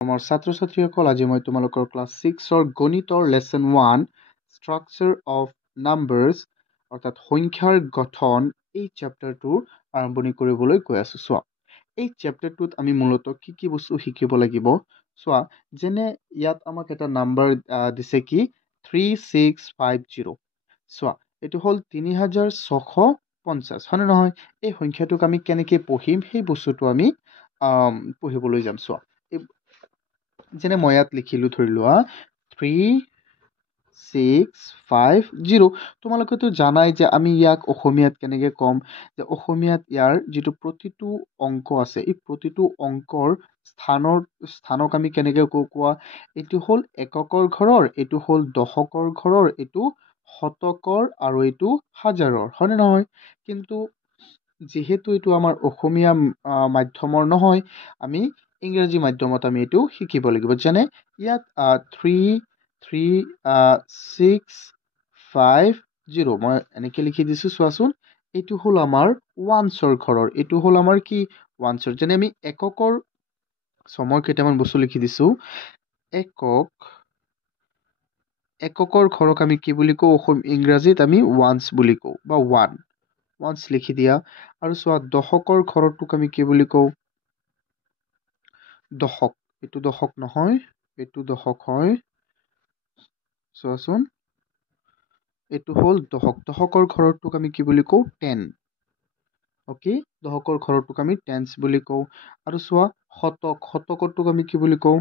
আমাৰ ছাত্ৰ-ছাত্ৰীসকল আজি মই তোমালোকৰ ক্লাছ 6ৰ গণিতৰ লেসন 1 ষ্ট্ৰাকচাৰ অফ নাম্বাৰছ অৰ্থাৎ সংখ্যাৰ গঠন এই চেপ্টাৰটো আৰম্ভণি কৰিবলৈ গৈ আছো। চোৱা, এই চেপ্টাৰটোত আমি মূলত কি বস্তু শিকিব লাগিব। চোৱা, যেনে ইয়াত আমাক এটা নাম্বাৰ দিছে কি 3650। চোৱা, এইটো হ'ল 3650, হয়নে নহয়? এই সংখ্যাটোক আমি কেনেকৈ পঢ়িম সেই বস্তুটো আমি পঢ়িবলৈ যাম। চোৱা, যেনে মই ইয়াত লিখিলো, ধৰি লোৱা 3650। তোমালোকেতো জানাই যে আমি ইয়াক অসমীয়াত কেনেকৈ ক'ম, যে অসমীয়াত ইয়াৰ যিটো প্ৰতিটো অংক আছে, এই প্ৰতিটো অংকৰ স্থানক আমি কেনেকৈ কোৱা, এইটো হ'ল এককৰ ঘৰৰ, এইটো হ'ল দশকৰ ঘৰৰ, এইটো শতকৰ আৰু এইটো হাজাৰৰ, হয়নে নহয়? কিন্তু যিহেতু এইটো আমাৰ অসমীয়া মাধ্যমৰ নহয়, আমি ইংৰাজী মাধ্যমত আমি এইটো শিকিব লাগিব। যেনে ইয়াত 33650 মই এনেকৈ লিখি দিছোঁ। চোৱাচোন, এইটো হ'ল আমাৰ ওৱানছৰ ঘৰৰ, এইটো হ'ল আমাৰ কি ওৱানছৰ। যেনে আমি এককৰ, মই কেইটামান বস্তু লিখি দিছোঁ। এককৰ ঘৰক আমি কি বুলি কওঁ, ইংৰাজীত আমি ওৱানছ বুলি কওঁ, বা ওৱানছ লিখি দিয়া। আৰু চোৱা, দশকৰ ঘৰটোক আমি কি বুলি কওঁ, দশক। এইটো দশক নহয়, এইটো দশক হয়। চোৱাচোন, এইটো হ'ল দশক। দশকৰ ঘৰটোক আমি কি বুলি কওঁ, 10। অ'কে, দশকৰ ঘৰটোক আমি টেন্স বুলি কওঁ। আৰু চোৱা, শতকটোক আমি কি বুলি কওঁ,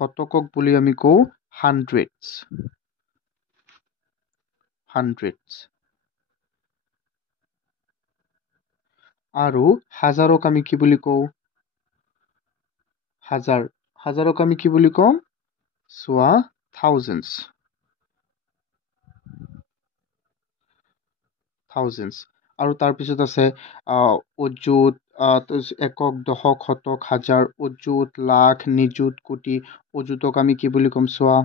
শতকক বুলি আমি কওঁ হাণ্ড্ৰেডছ। আৰু হাজাৰক আমি কি বুলি কওঁ, হাজাৰক আমি কি বুলি কওঁ, চোৱা, থাউজেণ্ডছ। আৰু তাৰপিছত আছে অযুত, একক, দশক, শতক, হাজাৰ, অযুত, লাখ, নিযুত, কোটি। অযুতক আমি কি বুলি ক'ম, চোৱা,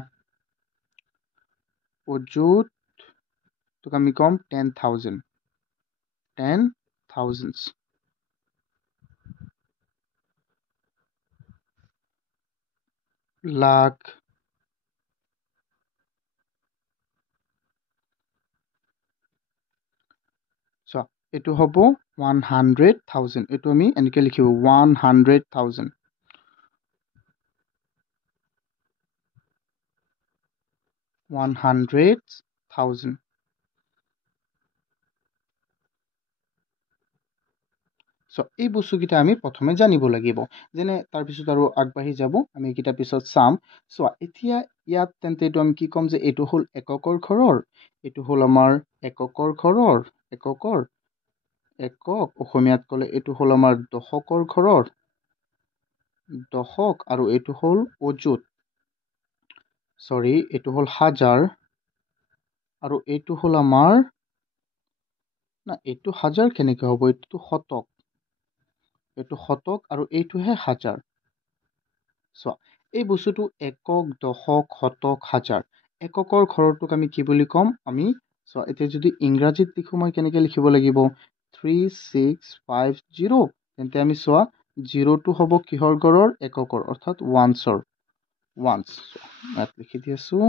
অযুতক আমি ক'ম 10,000। লাখ, চোৱা, এইটো হ'ব 100,000। এইটো আমি এনেকৈ লিখিব 100,000। এই বস্তুকেইটা আমি প্ৰথমে জানিব লাগিব। যেনে তাৰপিছত আৰু আগবাঢ়ি যাব, আমি এইকেইটা পিছত চাম। চোৱা, এতিয়া ইয়াত তেন্তে এইটো আমি কি ক'ম, যে এইটো হ'ল এককৰ ঘৰৰ, এইটো হ'ল আমাৰ এককৰ ঘৰৰ, একক, অসমীয়াত ক'লে এইটো হ'ল আমাৰ দশকৰ ঘৰৰ, দশক। আৰু এইটো হ'ল অযুত, এইটো হ'ল হাজাৰ। আৰু এইটো হ'ল আমাৰ, এইটো হাজাৰ কেনেকৈ হ'ব, এইটোতো শতক, এইটো শতক আৰু এইটোহে হাজাৰ। চোৱা, এই বস্তুটো একক, দশক, শতক, হাজাৰ। এককৰ ঘৰটোক আমি কি বুলি ক'ম, আমি চোৱা, এতিয়া যদি ইংৰাজীত লিখোঁ, মই কেনেকৈ লিখিব লাগিব, 3650। তেন্তে আমি চোৱা, 0টো হ'ব কিহৰ ঘৰৰ, এককৰ, অৰ্থাৎ ওৱানছৰ। ইয়াত লিখি দি আছোঁ,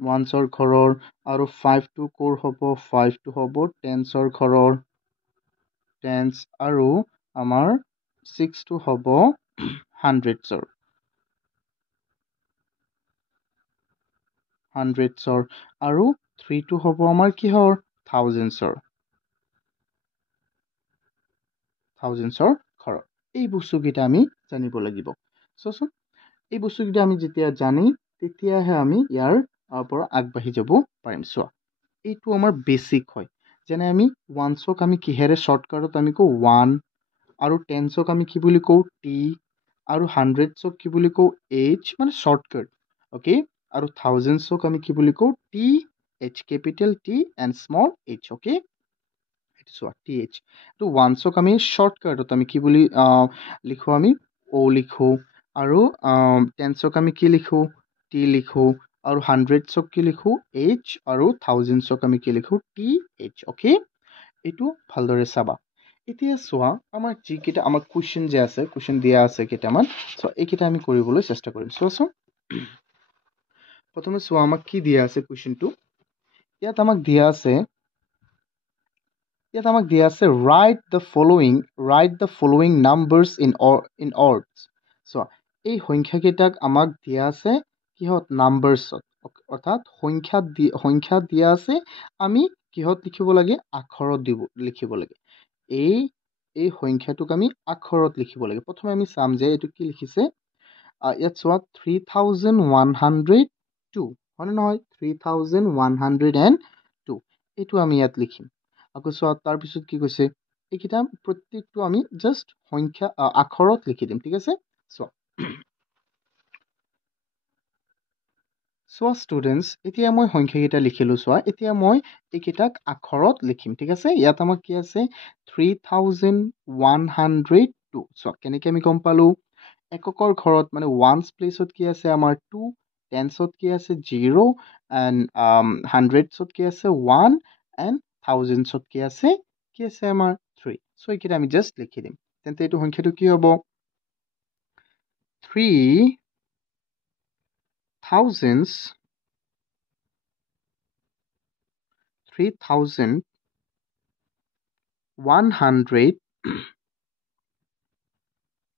ওৱানছৰ ঘৰৰ। আৰু 5টো ক'ৰ হ'ব, 5টো হ'ব টেন্সৰ ঘৰৰ, টেন্স। আৰু আমাৰ 6টো হ'ব হাণ্ড্ৰেডছৰ। আৰু 3টো হ'ব আমাৰ কিহৰ, থাউজেণ্ডছৰ ঘৰৰ। এই বস্তুকেইটা আমি জানিব লাগিব। চোৱাচোন, এই বস্তুকেইটা আমি যেতিয়া জানিম, তেতিয়াহে আমি ইয়াৰ পৰা আগবাঢ়ি যাব পাৰিম। চোৱা, এইটো আমাৰ বেছিক হয়। যেনে আমি ওৱানছক আমি কিহেৰে শ্বৰ্টকাটত আমি কওঁ 1, আৰু টেন্সক আমি কি বুলি কওঁ T, আৰু হাণ্ড্ৰেডছক কি বুলি কওঁ H, মানে শ্বৰ্টকাট। অ'কে, আৰু থাউজেণ্ডছক আমি কি বুলি কওঁ TH, capital T and small h। Okay, চোৱা, TH। তো ওৱানছক আমি শ্বৰ্টকাটত আমি কি বুলি লিখোঁ, আমি O লিখোঁ। আৰু টেন্সক আমি কি লিখোঁ, T লিখোঁ। আৰু হাণ্ড্ৰেডছক কি লিখোঁ H, আৰু থাউজেণ্ডছক আমি কি লিখোঁ TH। অ'কে, এইটো ভালদৰে চাবা। এতিয়া চোৱা আমাৰ যিকেইটা আমাৰ কুৱেশ্যন যে আছে কুৱেশ্যন দিয়া আছে কেইটামান চ' এইকেইটা আমি কৰিবলৈ চেষ্টা কৰিম চোৱাচোন প্ৰথমে চোৱা আমাক কি দিয়া আছে কুৱেশ্যনটো ইয়াত আমাক দিয়া আছে write the following numbers in ords চোৱা এই সংখ্যাকেইটাক আমাক দিয়া আছে কিহত নাম্বাৰছত অৰ্থাৎ সংখ্যা দিয়া আছে আমি কিহত লিখিব লাগে আখৰত লিখিব লাগে এই সংখ্যাটোক আমি আখৰত লিখিব লাগে প্ৰথমে আমি চাম যে এইটো কি লিখিছে ইয়াত চোৱা 3102 হয়নে নহয় 3102 এইটো আমি ইয়াত লিখিম আকৌ চোৱা তাৰপিছত কি কৈছে এইকেইটা প্ৰত্যেকটো আমি জাষ্ট সংখ্যা আখৰত লিখি দিম ঠিক আছে চোৱা ষ্টুডেণ্টছ এতিয়া মই সংখ্যাকেইটা লিখিলোঁ চোৱা এতিয়া মই এইকেইটাক আখৰত লিখিম ঠিক আছে ইয়াত আমাক কি আছে 3102 চোৱা কেনেকৈ আমি গম পালোঁ এককৰ ঘৰত মানে ওৱানছ প্লেচত কি আছে আমাৰ 2 টেন্সত কি আছে 0 এণ্ড হাণ্ড্ৰেডছত কি আছে 1 এণ্ড থাউজেণ্ডছত কি আছে আমাৰ 3 চ' এইকেইটা আমি জাষ্ট লিখি দিম তেন্তে এইটো সংখ্যাটো কি হ'ব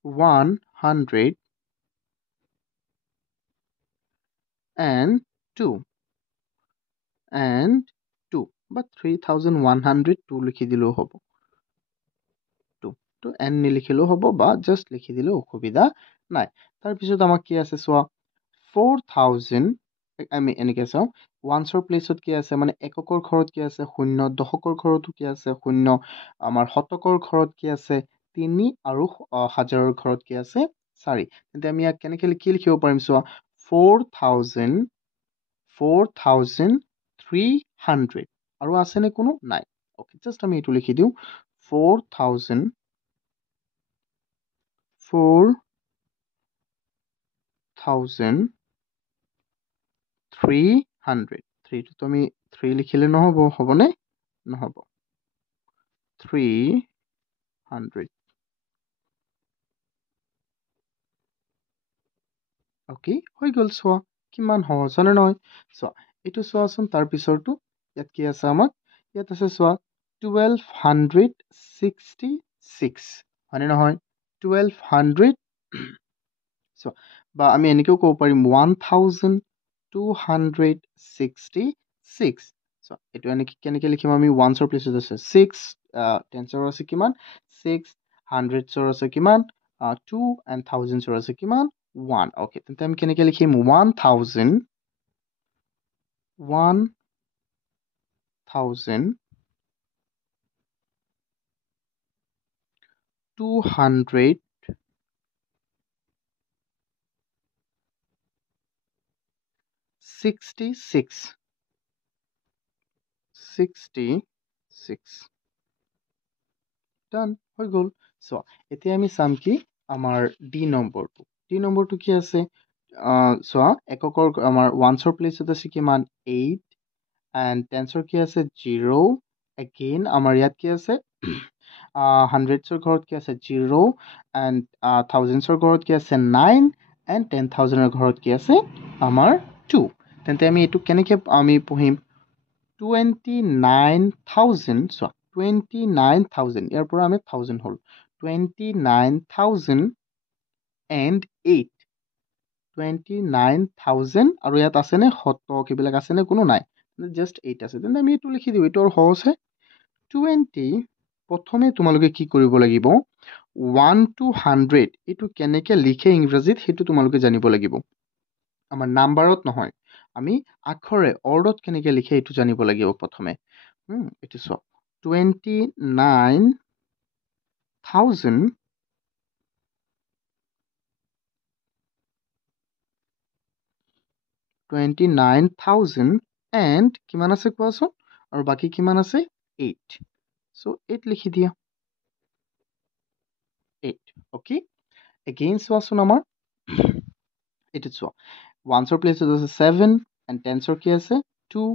100 and 2 বা 3102 লিখি দিলেও হ'ব তো এন নিলিখিলেও হ'ব বা জাষ্ট লিখি দিলেও অসুবিধা নাই তাৰপিছত আমাক কি আছে চোৱা 4000 আমি এনেকৈ চাওঁ ওৱানছৰ প্লেচত কি আছে মানে এককৰ ঘৰত কি আছে 0 দশকৰ ঘৰতো কি আছে 0 আমাৰ শতকৰ ঘৰত কি আছে 3 আৰু হাজাৰৰ ঘৰত কি আছে 4 তেন্তে আমি ইয়াক কেনেকৈ কি লিখিব পাৰিম চোৱা 4300 আৰু আছেনে কোনো নাই অ'কে জাষ্ট আমি এইটো লিখি দিওঁ 4300 3টোতো আমি 3 লিখিলে হ'বনে নহ'ব 300 অ'কে হৈ গ'ল চোৱা কিমান সহজ হয়নে নহয় চোৱা এইটো চোৱাচোন তাৰ পিছৰটো ইয়াত কি আছে আমাক ইয়াত আছে চোৱা 1266 হয়নে নহয় 1200 চোৱা বা আমি এনেকৈও ক'ব পাৰিম 1266 চোৱা এইটো এনেকৈ কেনেকৈ লিখিম আমি ওৱানছৰ প্লেচত আছে 6 টেন্সৰ আছে কিমান 6 হাণ্ড্ৰেডছৰ আছে কিমান 2 এণ্ড থাউজেণ্ডছৰ আছে কিমান 1 অ'কে তেন্তে আমি কেনেকৈ লিখিম 1000 266 ডান হৈ গ'ল চোৱা এতিয়া আমি চাম কি আমাৰ ডি নম্বৰটো কি আছে চোৱা এককৰ আমাৰ ওৱানছৰ প্লেচত আছে কিমান 8 এণ্ড টেন্সৰ কি আছে 0 এগেইন আমাৰ ইয়াত কি আছে হাণ্ড্ৰেডছৰ ঘৰত কি আছে 0 এণ্ড থাউজেণ্ডছৰ ঘৰত কি আছে 9 এণ্ড 10,000ৰ ঘৰত কি আছে আমাৰ 2 তেন্তে আমি এইটো কেনেকৈ আমি পঢ়িম 29,000 চোৱা 29,000 ইয়াৰ পৰা আমি 1000 হ'ল 29,008 আৰু ইয়াত আছেনে শতক এইবিলাক আছেনে কোনো নাই জাষ্ট 8 আছে তেন্তে আমি এইটো লিখি দিওঁ এইটো আৰু সহজহে 20 প্ৰথমে তোমালোকে কি কৰিব লাগিব 1 to 100 এইটো কেনেকৈ লিখে ইংৰাজীত সেইটো তোমালোকে জানিব লাগিব আমাৰ নাম্বাৰত নহয় আমি আখৰে অৰ্ডত কেনেকৈ লিখে এইটো জানিব লাগিব প্ৰথমে এইটো চোৱা 29,000 এণ্ড কিমান আছে কোৱাচোন আৰু বাকী কিমান আছে 8 চ' 8 লিখি দিয়া 8 অ'কে এগেইন চোৱাচোন আমাৰ এইটো চোৱা ওৱানছৰ প্লেচত আছে 7 এণ্ড টেন্সৰ কি আছে 2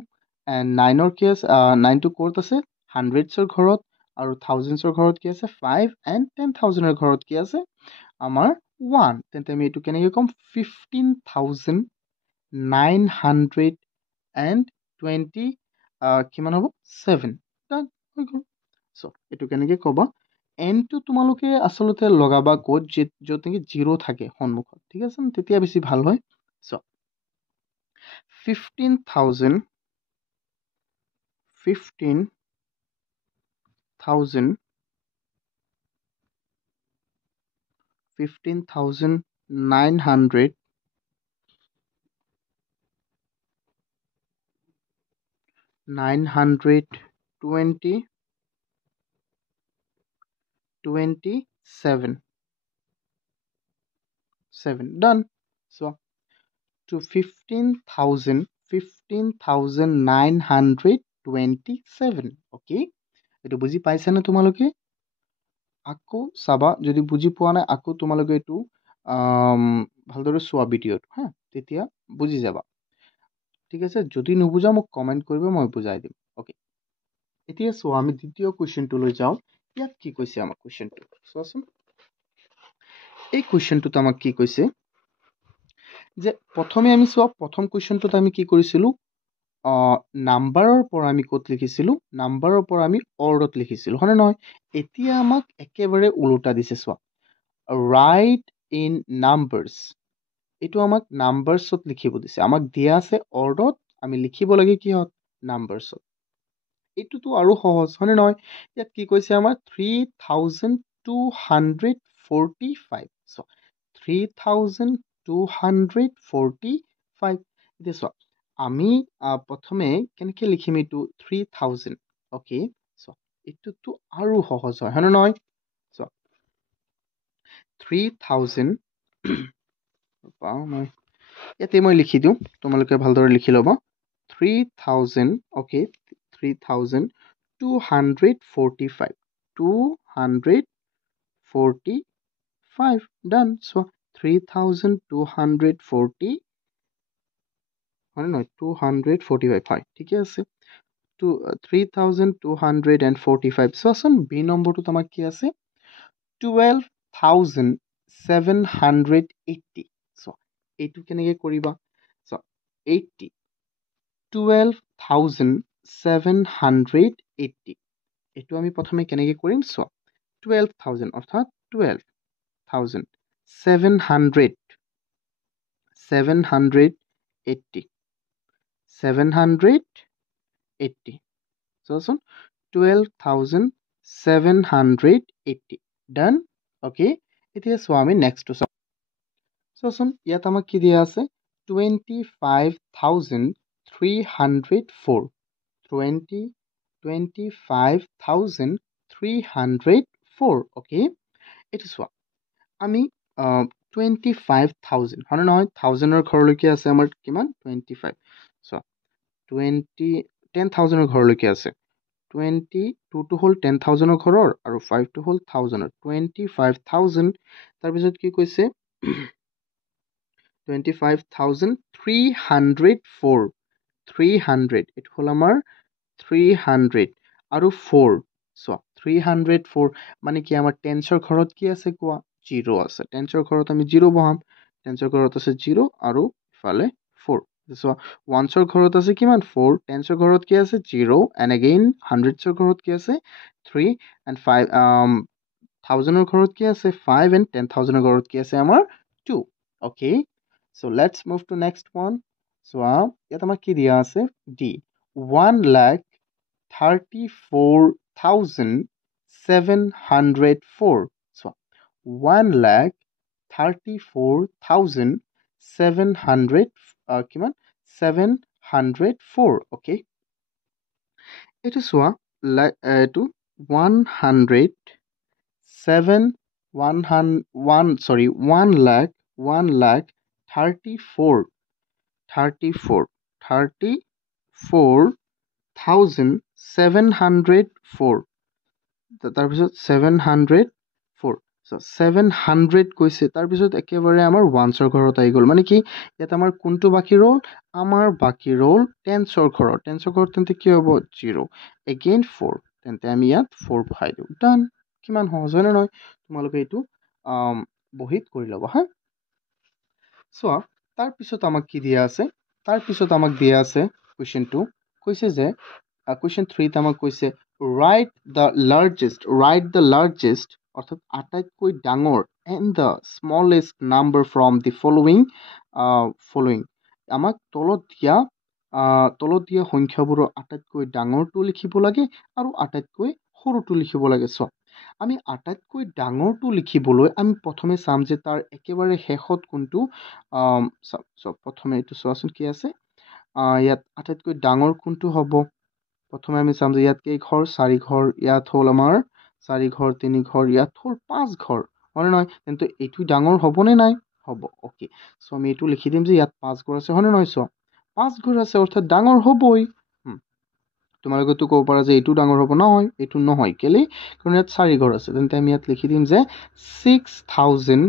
এণ্ড 9ৰ কি আছে 9টো ক'ত আছে হাণ্ড্ৰেডছৰ ঘৰত আৰু থাউজেণ্ডছৰ ঘৰত কি আছে 5 এণ্ড 10,000ৰ ঘৰত কি আছে আমাৰ 1 তেন্তে আমি এইটো কেনেকৈ ক'ম 15,920 কিমান হ'ব 7 ডান হৈ গ'ল চ' এইটো কেনেকৈ ক'বা এনটো তোমালোকে আচলতে লগাবা ক'ত য'ত নেকি 0 থাকে সন্মুখত ঠিক আছে তেতিয়া বেছি ভাল হয় চ' 15,000 15,900 27 done so to 15,927 okay এইটো বুজি পাইছা না তোমালোকে আকৌ চাবা যদি বুজি পোৱা নাই আকৌ তোমালোকে এইটো ভালদৰে চোৱা ভিডিঅ'টো হা তেতিয়া বুজি যাবা ঠিক আছে যদি নুবুজা মোক কমেণ্ট কৰিবা মই বুজাই দিম অ'কে এতিয়া চোৱা আমি দ্বিতীয় কুৱেশ্যনটোলৈ যাওঁ ইয়াত কি কৈছে আমাক কুৱেশ্যনটো চোৱাচোন এই কুৱেশ্যনটোত আমাক কি কৈছে যে প্ৰথমে আমি চোৱা প্ৰথম কুৱেশ্যনটোত আমি কি কৰিছিলোঁ নাম্বাৰৰ পৰা আমি ক'ত লিখিছিলোঁ নাম্বাৰৰ পৰা আমি অৰ্ডত লিখিছিলোঁ হয়নে নহয় এতিয়া আমাক একেবাৰে ওলোটা দিছে চোৱা ৰাইট ইন নাম্বাৰ্ছ এইটো আমাক নাম্বাৰ্ছত লিখিব দিছে আমাক দিয়া আছে অৰ্ডত আমি লিখিব লাগে কিহত নাম্বাৰ্ছত এইটোতো আৰু সহজ হয়নে নহয় ইয়াত কি কৈছে আমাৰ 3,245 চ' 3,245 এতিয়া চোৱা আমি প্ৰথমে কেনেকৈ লিখিম এইটো 3,000 অ'কে চ' এইটোতো আৰু সহজ হয় হয়নে নহয় চ' 3,000 পাওঁ মই ইয়াতে মই লিখি দিওঁ তোমালোকে ভালদৰে লিখি ল'বা 3,000 অ'কে 3,245 245 done so 3,240 হয় নহয় 245 হয় ঠিকে আছে 3,245 চোৱাচোন বি নম্বৰটোত আমাৰ কি আছে 12,780 চ' এইটো কেনেকৈ কৰিবা চ' 80 12,780 এইটো আমি প্ৰথমে কেনেকৈ কৰিম চোৱা 12,000 অৰ্থাৎ 12,780 চোৱাচোন 12,780 ডান অ'কে এতিয়া চোৱা আমি নেক্সটটো চাওঁ চোৱাচোন ইয়াত আমাক কি দিয়া আছে 25,304 25,304 অ'কে এইটো চোৱা আমি 25,000 হয়নে নহয় থাউজেণ্ডৰ ঘৰলৈকে আছে আমাৰ কিমান 25 চোৱা 10,000ৰ ঘৰলৈকে আছে 22টো হ'ল 10,000ৰ ঘৰৰ আৰু 5টো হ'ল 1,000ৰ 25,000 তাৰপিছত কি কৈছে 25,304 300 এইটো হ'ল আমাৰ 300 আৰু 4 চোৱা 304 মানে কি আমাৰ টেন্সৰ ঘৰত কি আছে কোৱা 0 আছে টেন্সৰ ঘৰত আমি 0 বহাম টেন্সৰ ঘৰত আছে 0 আৰু ইফালে 4 চোৱা ওৱানছৰ ঘৰত আছে কিমান 4 টেন্সৰ ঘৰত কি আছে 0 এণ্ড এগেইন হাণ্ড্ৰেডছৰ ঘৰত কি আছে 3 এণ্ড 5 থাউজেণ্ডৰ ঘৰত কি আছে 5 এণ্ড 10,000ৰ ঘৰত কি আছে আমাৰ 2 okay so' let's move to next one চোৱা ইয়াত আমাক কি দিয়া আছে ডি 1,34,704 চোৱা 1,34,700 কিমান 704 অ'কে এইটো চোৱা এইটো 34,704 তাৰপিছত 704 700 কৈছে তাৰপিছত একেবাৰে আমাৰ ওৱানছৰ ঘৰত আহি গ'ল মানে কি ইয়াত আমাৰ কোনটো বাকী ৰ'ল আমাৰ বাকী ৰ'ল টেন্সৰ ঘৰত তেন্তে কি হ'ব 0 এগেইন 4 তেন্তে আমি ইয়াত 4 বহাই দিওঁ ডান কিমান সহজ হয় নে নহয় তোমালোকে এইটো বহীত কৰি ল'বা হা চোৱা তাৰপিছত আমাক কি দিয়া আছে তাৰপিছত আমাক দিয়া আছে কুৱেশ্যন 2 কৈছে যে কুৱেশ্যন 3 আমাক কৈছে write the largest অৰ্থাৎ আটাইতকৈ ডাঙৰ and the smallest number from the following আমাক তলত দিয়া সংখ্যাবোৰৰ আটাইতকৈ ডাঙৰটো লিখিব লাগে আৰু আটাইতকৈ সৰুটো লিখিব লাগে চোৱা আমি আটাইতকৈ ডাঙৰটো লিখিবলৈ আমি প্ৰথমে চাম যে তাৰ একেবাৰে শেষত কোনটো প্ৰথমে এইটো চোৱাচোন কি আছে ইয়াত আটাইতকৈ ডাঙৰ কোনটো হ'ব প্ৰথমে আমি চাম যে ইয়াত কেই ঘৰ 4 ঘৰ ইয়াত হ'ল আমাৰ 4 ঘৰ 3 ঘৰ ইয়াত হ'ল 5 ঘৰ হয়নে নহয় তেন্তে এইটো ডাঙৰ হ'বনে নাই হ'ব ওকে সো আমি এইটো লিখি দিম যে ইয়াত 5 ঘৰ আছে হয়নে নহয় চোৱা 5 ঘৰ আছে অৰ্থাৎ ডাঙৰ হ'বই তোমালোকেতো ক'ব পাৰা যে এইটো ডাঙৰ হ'ব নহয় এইটো নহয় কেলে কাৰণ ইয়াত 4 ঘৰ আছে তেন্তে আমি ইয়াত লিখি দিম যে 6000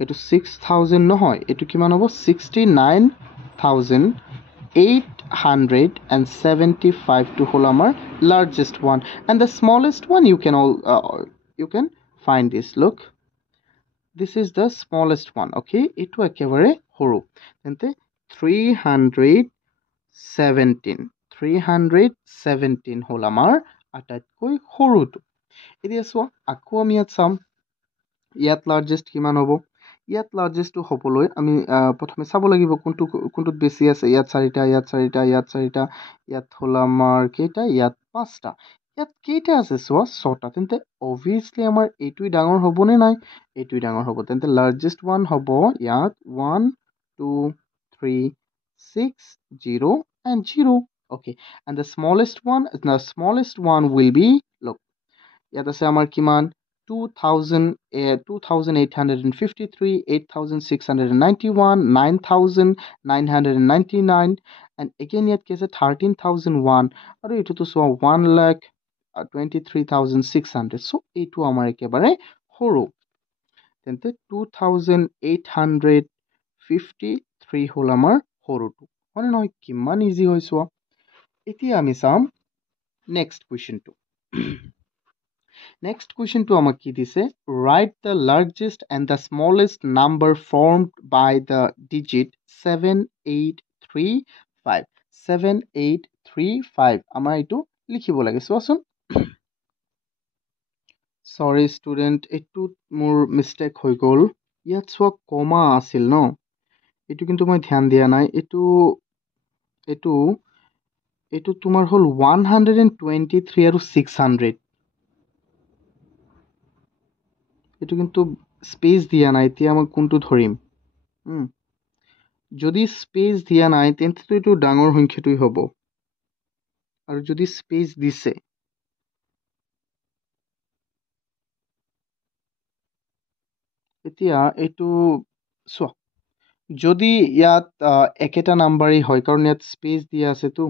এইটো 6000 নহয় এইটো কিমান হ'ব 69875 to whole our largest one and the smallest one you can find this look this is the smallest one okay etu ekebare horu tente 317 hol amar atatkoi horutu edia so akko ami yat sam yat largest kiman hobo ইয়াত লাৰ্জেষ্টটো হ'বলৈ আমি প্ৰথমে চাব লাগিব কোনটোত বেছি আছে ইয়াত 4টা ইয়াত 4টা ইয়াত 4টা ইয়াত হ'ল আমাৰ কেইটা ইয়াত 5টা ইয়াত কেইটা আছে চোৱা 6টা তেন্তে অবভিয়াছলি আমাৰ এইটোই ডাঙৰ হ'বনে নাই এইটোই ডাঙৰ হ'ব তেন্তে লাৰ্জেষ্ট ওৱান হ'ব ইয়াত 1 2 3 6 0 and 0 okay and the smallest one will be look ইয়াত আছে আমাৰ কিমান 2853 8691 9999 and again yet case 13001 আৰু এটোটো সো 1,23,600 so এইটো আমাৰ একেবাৰে হৰু তেন্তে 2853 হল আমাৰ হৰুটো মানে নহয় কিমান ইজি হৈছো এতিয়া আমি চাম next কোৱেশ্চনটো Next question to amak ki dise write the largest and the smallest number formed by the digit 7835 7835 amar etu likhibo lage soason sorry student etu mur mistake hoi gol yat so comma asil no etu kintu moi dhyan dia nai etu tumar hol 123 aru 600 এটো কিন্তু space দিয়া নাই এতিয়া মই কোনটো ধৰিম যদি space দিয়া নাই তেন্তে তো এটো ডাঙৰ সংখ্যাটোই হ'ব আৰু যদি স্পেস দিছে এতিয়া এটো সো যদি ইয়াত একেটা নাম্বাৰই হয় কাৰণ ইয়াত স্পেস দিয়া আছে তো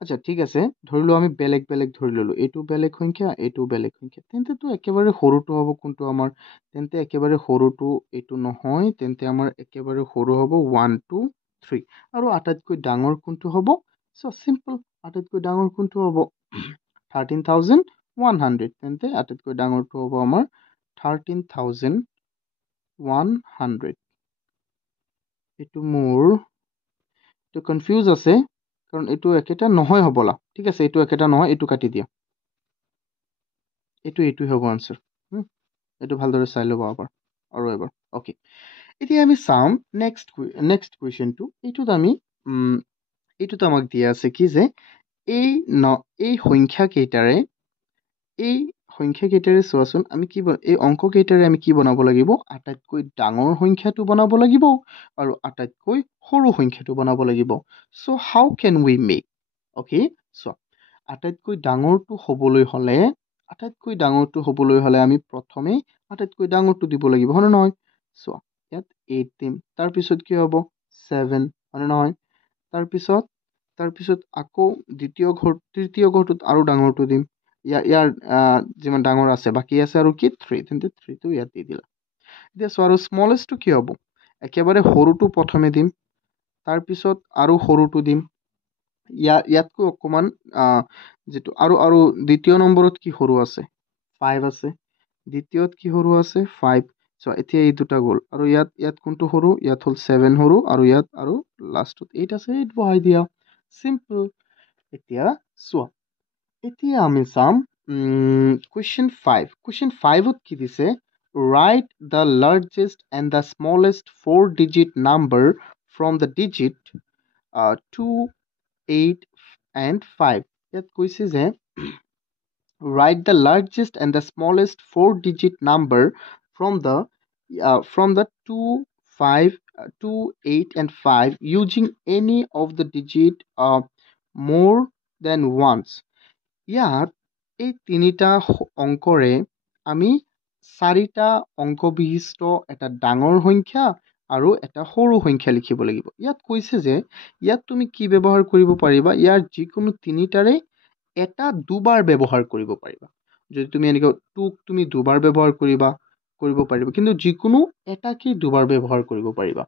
আচ্ছা ঠিক আছে ধৰিলো আমি বেলেগ ধৰি ললো এটো বেলেগ সংখ্যা তেন্তে তো একেবাৰে সৰুটো হ'ব কোনটো আমাৰ তেন্তে একেবাৰে সৰুটো এটো নহয় তেন্তে আমাৰ একেবাৰে সৰু হ'ব 1 2 3 আৰু আটাইতকৈ ডাঙৰ কোনটো হ'ব সো সিম্পল আটাইতকৈ ডাঙৰ কোনটো হ'ব 13100 তেন্তে আটাইতকৈ ডাঙৰটো হ'ব আমাৰ 13100 এটো মোৰ তো কনফিউজ আছে কাৰণ এটো একেটা নহয় হবলা ঠিক আছে এটো একেটা নহয় এটো কাটি দিয়া এটো হ'ব আনসার এটো ভালদৰে চাই লবা আৰু এবাৰ ওকে এতিয়া আমি চাম নেক্সট কোৱেশ্চনটো এটোত আমি এটোত আমাক দিয়া আছে কি যে এই সংখ্যা কেইটাৰে চোৱাচোন আমি কি এই অংক কেইটাৰে আমি কি বনাব লাগিব আটাইতকৈ ডাঙৰ সংখ্যাটো বনাব লাগিব আৰু আটাইতকৈ সৰু সংখ্যাটো বনাব লাগিব so how can we make okay so আটাইতকৈ ডাঙৰটো হ'বলৈ হলে আমি প্ৰথমে আটাইতকৈ ডাঙৰটো দিব লাগিব হয়নে নহয় সো ইয়াত 8 দিম তাৰ পিছত কি হ'ব 7 হয়নে নহয় তাৰ পিছত আকৌ তৃতীয় ঘৰটোত আৰু ডাঙৰটো দিম ইয়াৰ যিমান ডাঙৰ আছে বাকি আছে আৰু কি 3 তেন্তে 3 টো ইয়াত দি দিলা এতিয়া সো আৰু স্মলেষ্টটো কি হ'ব একেবাৰে সৰুটো প্ৰথমে দিম তাৰ পিছত আৰু সৰুটো দিম ইয়াতকৈ অকণমান যিটো আৰু দ্বিতীয় নম্বৰত কি সৰু আছে 5 আছে, দ্বিতীয়ত কি সৰু আছে 5। চ' এতিয়া এই দুটা গ'ল আৰু ইয়াত কোনটো সৰু, ইয়াত হ'ল 7 সৰু আৰু ইয়াত আৰু লাষ্টত 8 আছে, 8 বহাই দিয়া, চিম্পল। এতিয়া চোৱা, এতিয়া আমি চাম কুৱেশ্যন 5। কুৱেশ্যন 5ত কি দিছে, right the largest and the smallest 4 digit number from the digit 2, 8 and 5। ইয়াত কৈছে যে write the largest and the smallest 4-digit number from the 2, 5, 2, 8 and 5 using any of the digit more than once। ইয়াত এই তিনিটা অংকৰে আমি চাৰিটা অংক বিশিষ্ট এটা ডাঙৰ সংখ্যা আৰু এটা সৰু সংখ্যা লিখিব লাগিব। ইয়াত কৈছে যে ইয়াত তুমি কি ব্যৱহাৰ কৰিব পাৰিবা, ইয়াৰ যিকোনো তিনিটাৰে এটা দুবাৰ ব্যৱহাৰ কৰিব পাৰিবা। যদি তুমি এনেকৈ 2ক তুমি দুবাৰ ব্যৱহাৰ কৰিব পাৰিবা, কিন্তু যিকোনো এটাকে দুবাৰ ব্যৱহাৰ কৰিব পাৰিবা।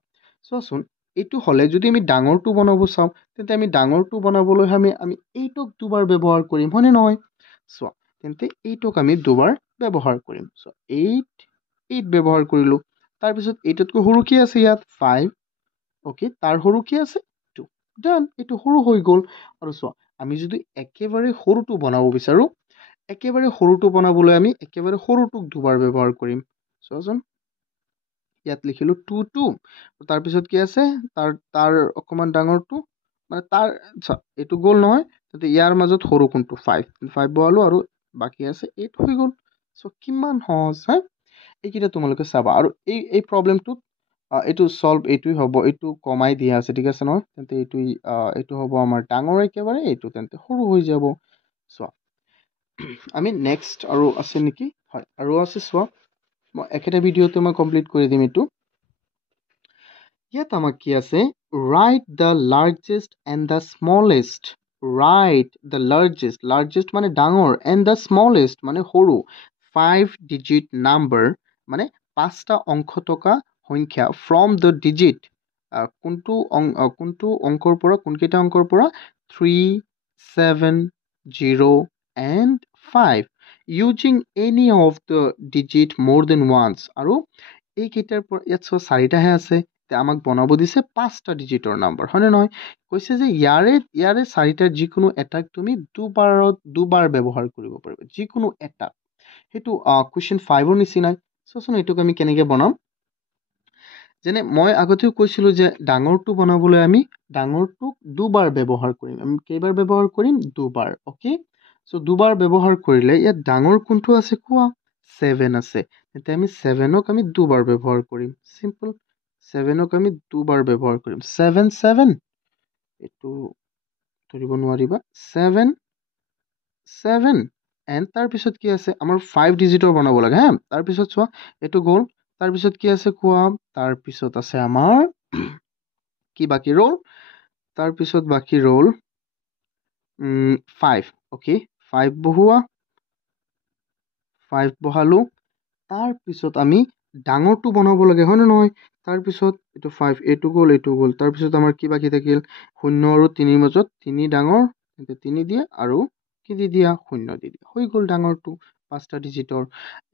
চোৱাচোন, এইটো হ'লে যদি আমি ডাঙৰটো বনাব চাওঁ, তেন্তে আমি ডাঙৰটো বনাবলৈ আমি 8ক দুবাৰ ব্যৱহাৰ কৰিম, হয়নে নহয়? চোৱা, তেন্তে 8ক আমি দুবাৰ ব্যৱহাৰ কৰিম। চ' 8 ব্যৱহাৰ কৰিলোঁ। তাৰপিছত 8তকৈ সৰু কি আছে ইয়াত 5, অ'কে, তাৰ সৰু কি আছে 2, ডান, এইটো সৰু হৈ গ'ল। আৰু চোৱা, আমি যদি একেবাৰে সৰুটো বনাব বিচাৰোঁ, একেবাৰে সৰুটো বনাবলৈ আমি একেবাৰে সৰুটোক দুবাৰ ব্যৱহাৰ কৰিম। চোৱাচোন, ইয়াত লিখিলোঁ 2, 2, তাৰপিছত কি আছে তাৰ অকণমান ডাঙৰটো, মানে তাৰ এইটো গ'ল নহয়, তেতিয়া ইয়াৰ মাজত সৰু কোনটো 5 বহালোঁ আৰু বাকী আছে 8 হৈ গ'ল। চ' কিমান সহজ, হা? এইকেইটা তোমালোকে চাবা। আৰু এই প্ৰব্লেমটোত এইটো চল্ভ এইটোৱে হ'ব, এইটো কমাই দিয়া আছে, ঠিক আছে নহয়? তেন্তে এইটো হ'ব আমাৰ ডাঙৰ একেবাৰে, এইটো তেন্তে সৰু হৈ যাব। চোৱা, আমি নেক্সট আৰু আছে নেকি? হয়, আৰু আছে, চোৱা, মই একেটা ভিডিঅ'তে মই কমপ্লিট কৰি দিম এইটো। ইয়াত আমাক কি আছে, right the largest and the smallest. Right the largest মানে ডাঙৰ, এণ্ড দ্য স্মলেষ্ট মানে সৰু 5 ডিজিট নাম্বাৰ মানে 5টা অংক থকা সংখ্যা ফ্ৰম দ্য ডিজিট, কোনটো অংকৰ পৰা, কোনকেইটা অংকৰ পৰা 3, 7, 0 and 5 using any of the digit more than once। আৰু এইকেইটাৰ পৰা ইয়াত চোৱা 4টাহে আছে, এতিয়া আমাক বনাব দিছে 5টা ডিজিটৰ নাম্বাৰ, হয়নে নহয়? কৈছে যে ইয়াৰে 4টাৰ যিকোনো এটাক তুমি দুবাৰ ব্যৱহাৰ কৰিব পাৰিবা, যিকোনো এটা। সেইটো কুৱেশ্যন 5ৰ নিচিনাই। চোৱাচোন, এইটোক আমি কেনেকৈ বনাম। যেনে মই আগতেও কৈছিলোঁ যে ডাঙৰটো বনাবলৈ আমি ডাঙৰটোক দুবাৰ ব্যৱহাৰ কৰিম। আমি কেইবাৰ ব্যৱহাৰ কৰিম, দুবাৰ, অ'কে। চ' দুবাৰ ব্যৱহাৰ কৰিলে ইয়াত ডাঙৰ কোনটো আছে কোৱা, 7 আছে, তেতিয়া আমি 7ক আমি দুবাৰ ব্যৱহাৰ কৰিম, চিম্পল। 7ক আমি দুবাৰ ব্যৱহাৰ কৰিম, 7, 7, এইটো ধৰিব নোৱাৰিবা, 7, 7 এণ্ড তাৰপিছত কি আছে, আমাৰ 5 ডিজিটৰ বনাব লাগে, হা। তাৰপিছত চোৱা, এইটো গ'ল, তাৰপিছত কি আছে কোৱা, তাৰপিছত আছে আমাৰ কি বাকী ৰ'ল, তাৰপিছত বাকী ৰ'ল 5, অ'কে। 5 বহোৱা, 5 বহালোঁ। তাৰপিছত আমি ডাঙৰটো বনাব লাগে, হয়নে নহয়? তাৰপিছত এইটো 5, এইটো গ'ল, তাৰপিছত আমাৰ কি বাকী থাকিল, 0 আৰু 3ৰ মাজত 3 ডাঙৰ, 3 দিয়া আৰু কি দি দিয়া, 0 দি দিয়া, হৈ গ'ল ডাঙৰটো 5টা ডিজিটৰ।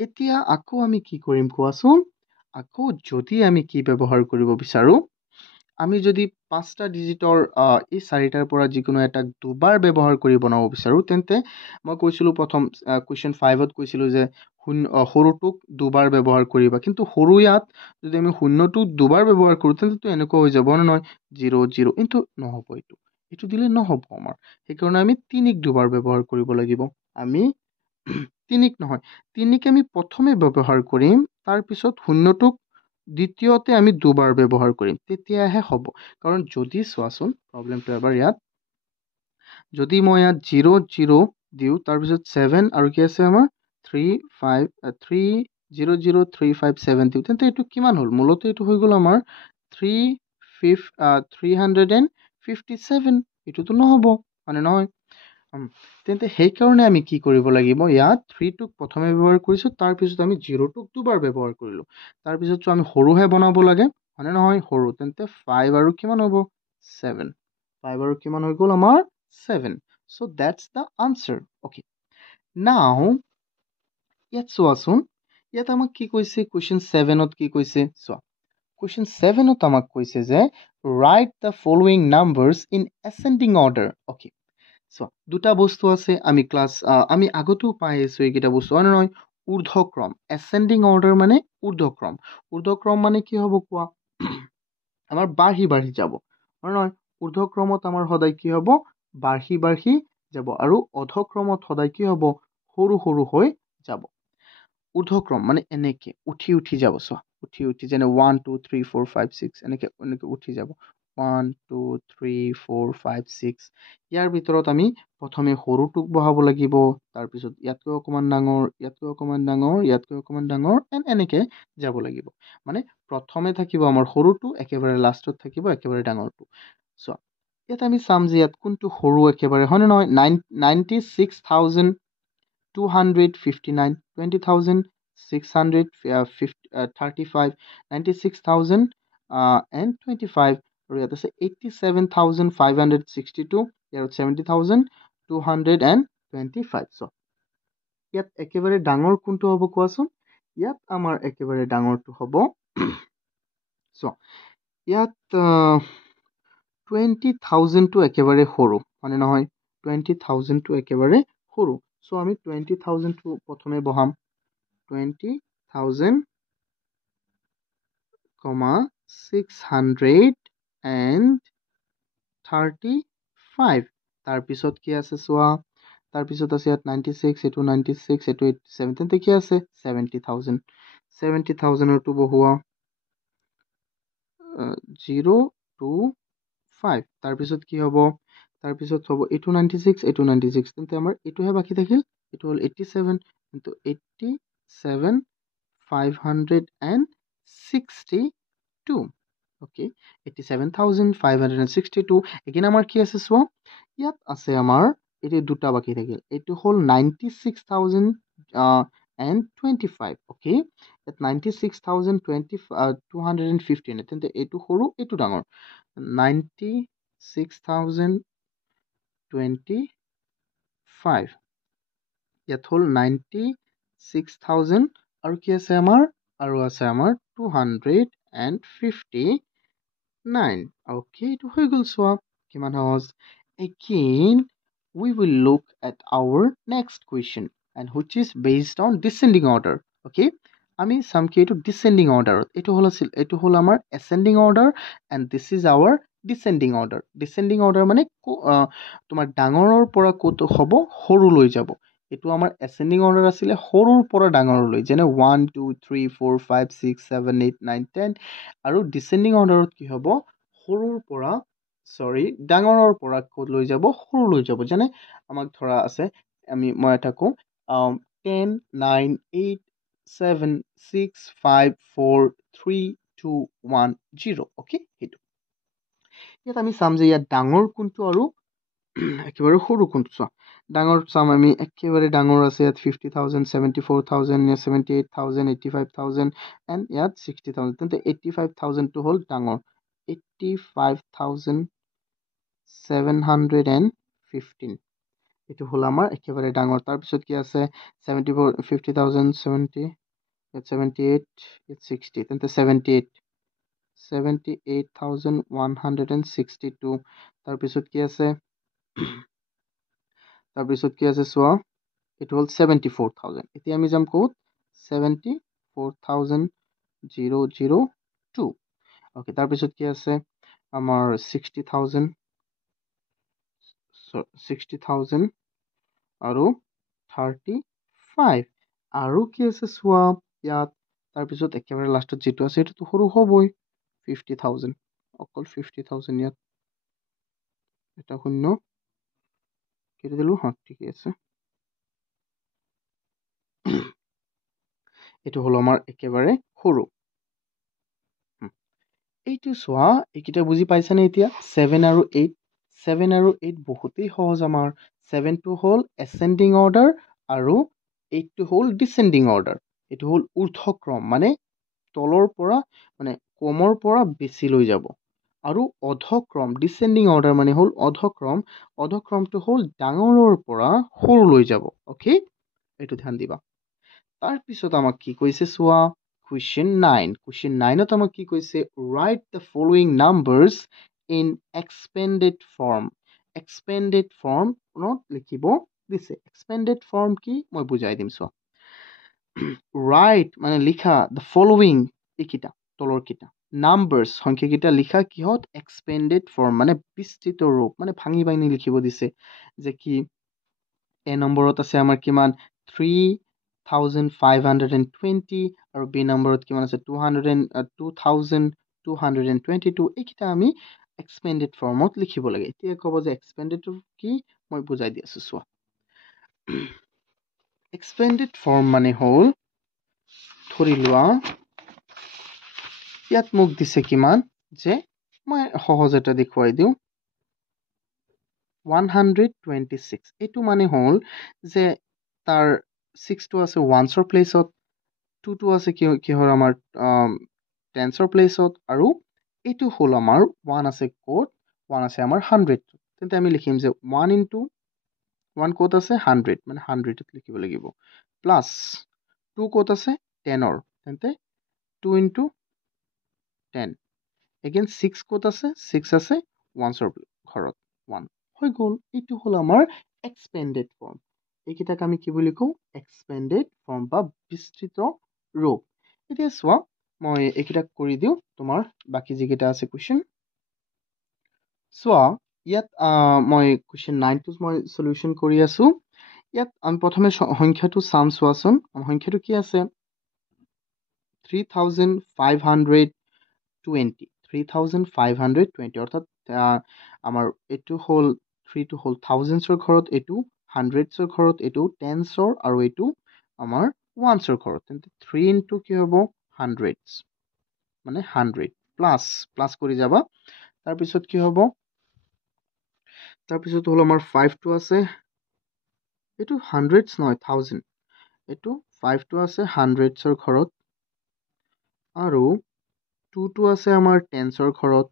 এতিয়া আকৌ আমি কি কৰিম কোৱাচোন, আকৌ যদি আমি কি ব্যৱহাৰ কৰিব বিচাৰোঁ, আমি যদি 5টা ডিজিটৰ এই 4টাৰ পৰা যিকোনো এটাক দুবাৰ ব্যৱহাৰ কৰি বনাব বিচাৰোঁ, তেন্তে মই কৈছিলোঁ প্ৰথম কুৱেশ্যন 5ত কৈছিলোঁ যে সৰুটোক দুবাৰ ব্যৱহাৰ কৰিবা, কিন্তু সৰু ইয়াত যদি আমি 0টোক দুবাৰ ব্যৱহাৰ কৰোঁ, তেন্তেতো এনেকুৱা হৈ যাব নহয়, 0, 0, কিন্তু নহ'ব, এইটো দিলে নহ'ব আমাৰ। সেইকাৰণে আমি 3ক দুবাৰ ব্যৱহাৰ কৰিব লাগিব। আমি 3ক নহয়, 3ক আমি প্ৰথমে ব্যৱহাৰ কৰিম, তাৰপিছত 0টোক দ্বিতীয়তে আমি দুবাৰ ব্যৱহাৰ কৰিম, তেতিয়াহে হ'ব। কাৰণ যদি চোৱাচোন প্ৰব্লেমটো এবাৰ ইয়াত, যদি মই ইয়াত 0, 0 দিওঁ, তাৰপিছত 7 আৰু কি আছে আমাৰ 3, 0, 0, 3, 5, 7 দিওঁ, তেন্তে এইটো কিমান হ'ল, মূলতে এইটো হৈ গ'ল আমাৰ 357। এইটোতো নহ'ব, মানে নহয়। তেন্তে সেইকাৰণে আমি কি কৰিব লাগিব, ইয়াত 3টোক প্ৰথমে ব্যৱহাৰ কৰিছোঁ, তাৰপিছত আমি 0টোক দুবাৰ ব্যৱহাৰ কৰিলোঁ, তাৰপিছত আমি সৰুহে বনাব লাগে, হয়নে নহয়, সৰু, তেন্তে 5 আৰু কিমান হ'ব 7। 5 আৰু কিমান হৈ গ'ল আমাৰ 7 so that's the answer okay now ইয়াত চোৱাচোন ইয়াত আমাক কি কৈছে question 7ত কি কৈছে চোৱা question 7ত আমাক কৈছে যে write the following numbers in ascending order okay so দুটা বস্তু আছে আমি ক্লাস আমি আগতেও পাই আছো এইকেইটা বস্তু হয় নহয় ঊৰ্ধ্বক্ৰম ascending order মানে ঊৰ্ধ্বক্ৰম মানে কি হ'ব কোৱা আমাৰ বাঢ়ি বাঢ়ি যাব হয় নহয় ঊৰ্ধ্বক্ৰমত আমাৰ সদায় কি হ'ব বাঢ়ি বাঢ়ি যাব আৰু অধক্ৰমত সদায় কি হ'ব সৰু সৰু হৈ যাব ঊৰ্ধ্বক্ৰম মানে এনেকে উঠি উঠি যাব চোৱা উঠি উঠি যেনে 1 2 3 4 5 6 এনেকে এনেকে উঠি যাব 1 2 3 4 5 6 ইয়াৰ ভিতৰত আমি প্ৰথমে সৰুটোক বহাব লাগিব তাৰপিছত ইয়াতকৈ অকমান ডাঙৰ ইয়াতকৈ অকমান ডাঙৰ ইয়াতকৈ অকমান ডাঙৰ এনেকে যাব লাগিব মানে প্ৰথমে থাকিব আমাৰ সৰুটো একেবাৰে লাষ্টত থাকিব একেবাৰে ডাঙৰটো চোৱা ইয়াত আমি চাম যে ইয়াত কোনটো সৰু একেবাৰে হয় নহয় 96259 20,635 96,025 আৰু ইয়াত আছে 87,562 ইয়াত 70,225 so ইয়াত একেবাৰে ডাঙৰ কোনটো হ'ব কোৱাচোন ইয়াত আমাৰ একেবাৰে ডাঙৰটো হ'ব so ইয়াত 20,000 টো একেবাৰে সৰু মানে নহয় 20,000 টো একেবাৰে সৰু so আমি 20,000 টো প্ৰথমে বহাম 20,000 635 তাৰপিছত কি আছে চোৱা তাৰপিছত আছে ইয়াত 96 এটো 96 এটো 87 তেন্তে কি আছে 70,000 70,000 টো বহোৱা 0 2 5 তাৰপিছত কি হ'ব তাৰপিছত হ'ব 96 96 তেন্তে আমাৰ এটোহে বাকি থাকিল এটো হল 87 কিন্তু 87 562 okay 87,562 again আমাৰ কি আছে চোৱা ইয়াত আছে আমাৰ এটো দুটা বাকি থাকিল এটো হল 96,025 okay at 96,215 তেন্তে এটো সৰু এটো ডাঙৰ 96,025 ইয়াত হল 96,000 আৰু কি আছে আমাৰ আৰু আছে আমাৰ 259 okay এটো হৈ গল চোৱা কিমান সহজ again we will look at our next question and which is based on descending order okay আমি সাম কি এটো descending order এটো হল আমাৰ ascending order and this is our descending order মানে তোমাৰ ডাঙৰৰ পৰা কত হ'ব সৰু লৈ যাব এটো আমাৰ ascending order আছিলে সৰুৰ পৰা ডাঙৰলৈ যেনে 1 2 3 4 5 6 7 8 9 10 আৰু descending orderত কি হ'ব সৰুৰ পৰা ডাঙৰৰ পৰা কত লৈ যাব সৰু লৈ যাব যেনে আমাক ধৰা আছে মই এটা কও 10 9 8 7 6 5 4 3 2 1 0 okay হেতু ইয়াত আমি চাম যে ইয়াত ডাঙৰ কোনটো আৰু একেবাৰে সৰু কোনটো চোৱা ডাঙৰ চাম আমি একেবাৰে ডাঙৰ আছে ইয়াত 50,000 74,000 78,000 85,000 and ইয়াত 60,000 তেন্তে 85,000 টো হল ডাঙৰ 85,715 এটো হল আমাৰ একেবাৰে ডাঙৰ তাৰ পিছত কি আছে 74 50,000 70 78 60 তেন্তে 78,162 তাৰপিছত কি আছে চোৱা এটো হল 74,000 এতিয়া আমি যাম কোত 74,002 okay তাৰপিছত কি আছে আমাৰ 60,000 আৰু 35 আৰু কি আছে চোৱা ইয়াত তাৰপিছত একেবাৰে লাষ্টত যেটো আছে এটো সৰু হবই 50,000 অকল 50,000 ইয়াত এটা শূন্য কেটে দিলো হ্যাঁ ঠিক আছে এটো হলো আমাৰ একেবাৰে সৰু এইটো চোৱা এইকিটা বুজি পাইছানে এতিয়া 7 আৰু 8 বহুতেই সহজ আমাৰ 7 টো হল ascending order আৰু 8 টো হল descending order এটো হল ঊৰ্ধ্বক্ৰম মানে তলৰ পৰা মানে কমৰ পৰা বেছি লৈ যাব আৰু অধক্ৰম ডিচেণ্ডিং অৰ্ডাৰ মানে হ'ল অধক্ৰমটো হ'ল ডাঙৰৰ পৰা সৰুলৈ যাব অ'কে এইটো ধ্যান দিবা তাৰপিছত আমাক কি কৈছে চোৱা কুৱেশ্যন 9 কুৱেশ্যন 9ত আমাক কি কৈছে write the following numbers in expanded ফৰ্মত লিখিব দিছে এক্সপেণ্ডেড ফৰ্ম কি মই বুজাই দিম চোৱা ৰাইট মানে লিখা দ্য ফলোয়িং এইকেইটা তলৰকেইটা নাম্বাৰছ সংখ্যাকেইটা লিখা কিহত এক্সপেণ্ডেড ফৰ্ম মানে বিস্তৃত ৰূপ মানে ভাঙি ভাঙি লিখিব দিছে যে কি এ নম্বৰত আছে আমাৰ কিমান 3520 আৰু বি নম্বৰত কিমান আছে 2222 এইকেইটা আমি এক্সপেণ্ডেড ফৰ্মত লিখিব লাগে এতিয়া ক'ব যে এক্সপেণ্ডেড কি মই বুজাই দি আছো চোৱা এক্সপেণ্ডেড ফৰ্ম মানে হ'ল ধৰি লোৱা ইয়াত মোক দিছে কিমান যে মই সহজ এটা দেখুৱাই দিওঁ 126 এইটো মানে হ'ল যে তাৰ 6টো আছে ওৱান্সৰ প্লেচত 2টো আছে কিহৰ আমাৰ টেন্সৰ প্লেচত আৰু এইটো হ'ল আমাৰ 1 আছে ক'ত 1 আছে আমাৰ 100 তেন্তে আমি লিখিম যে 1 ইনটু 1 ক'ত আছে 100 মানে 100ত লিখিব লাগিব প্লাছ 2 ক'ত আছে 10ৰ তেন্তে 2 ইনটু 10 এগেইন 6 ক'ত আছে 6 আছে ওৱান্সৰ ঘৰত 1 হৈ গ'ল এইটো হ'ল আমাৰ এক্সপেণ্ডেড ফৰ্ম এইকেইটাক আমি কি বুলি কওঁ এক্সপেণ্ডেড ফৰ্ম বা বিস্তৃত ৰূপ এতিয়া চোৱা মই এইকেইটাক কৰি দিওঁ তোমাৰ বাকী যিকেইটা আছে কুৱেশ্যন চোৱা ইয়াত মই কুৱেশ্যন 9টো মই সলিউশ্যন কৰি আছো ইয়াত আমি প্ৰথমে সংখ্যাটো চাম চোৱাচোন সংখ্যাটো কি আছে 3520 অৰ্থাৎ আমাৰ এইটো হ'ল 3টো হ'ল থাউজেণ্ডছৰ ঘৰত এইটো হাণ্ড্ৰেডছৰ ঘৰত এইটো টেন্সৰ আৰু এইটো আমাৰ ওৱান্সৰ ঘৰত তেন্তে 3 ইনটু কি হ'ব হাণ্ড্ৰেডছ মানে 100 প্লাছ কৰি যাবা তাৰপিছত কি হ'ব তাৰপিছত হ'ল আমাৰ 5টো আছে এইটো হাণ্ড্ৰেডছ নহয় থাউজেণ্ড এইটো 5টো আছে হাণ্ড্ৰেডছৰ ঘৰত আৰু 2টো আছে আমাৰ টেন্সৰ ঘৰত